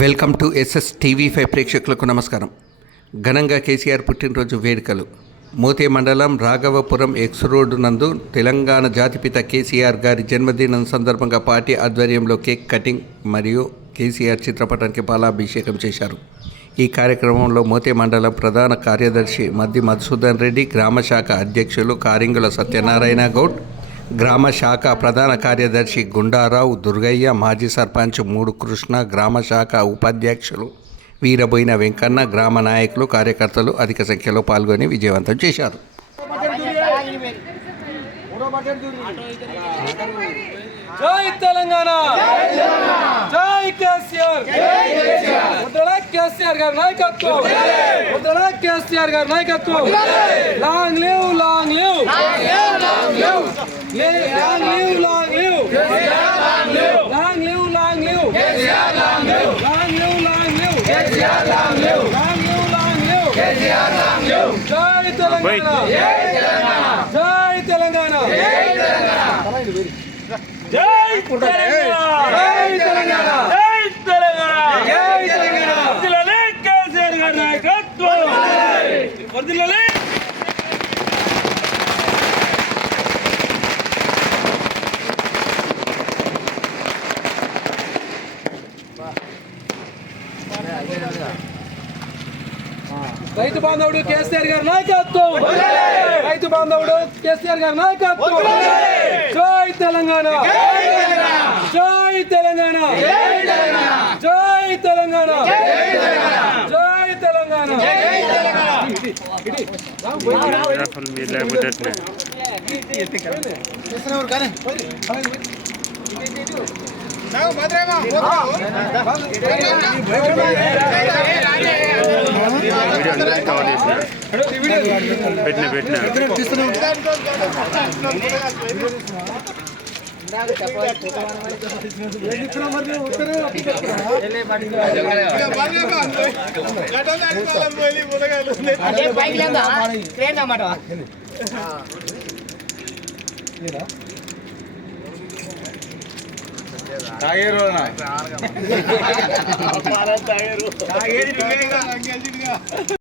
Welcome to SS TV5 ప్రేక్షకులకు నమస్కారం. ఘనంగా కేసీఆర్ పుట్టినరోజు వేడుకలు మోతే మండలం రాఘవపురం ఎక్స్ రోడ్డు నందు తెలంగాణ జాతిపిత కేసీఆర్ గారి జన్మదినం సందర్భంగా పార్టీ ఆధ్వర్యంలో కేక్ కటింగ్ మరియు కేసీఆర్ చిత్రపటానికి పాలాభిషేకం చేశారు. ఈ కార్యక్రమంలో మోతే మండలం ప్రధాన కార్యదర్శి మద్ది మధుసూదన్ రెడ్డి, గ్రామ శాఖ అధ్యక్షులు కారింగుల సత్యనారాయణ గౌడ్, గ్రామ శాఖ ప్రధాన కార్యదర్శి గుండారావు, దుర్గయ్య, మాజీ సర్పంచ్ మూడు కృష్ణ, గ్రామ శాఖ ఉపాధ్యక్షులు వీరబోయిన వెంకన్న, గ్రామ నాయకులు, కార్యకర్తలు అధిక సంఖ్యలో పాల్గొని విజయవంతం చేశారు. జై తెలంగాణ, జై కేసీఆర్, కేసీఆర్ గారి నాయకత్వం, కేసీఆర్ గారి నాయకత్వం. Long live, long live, long live, long live, long live, long live, long live, long live, long live, long live, long live, long live. జై తెలంగాణ, జై తెలంగాణ, జై తెలంగాణ, జై తెలంగాణ, జై తెలంగాణ, జై తెలంగాణ. వర్ధిల్లాలి కేసీఆర్ గారి నాయకత్వం, వర్ధిల్లాలి. రైతు బాంధవుడు కేసీఆర్ గారి నాయకత్వం, రైతు బాంధవుడు కేసీఆర్ గారి నాయకత్వం. జై తెలంగాణ, జై తెలంగాణ, జై తెలంగాణ, జై తెలంగాణ.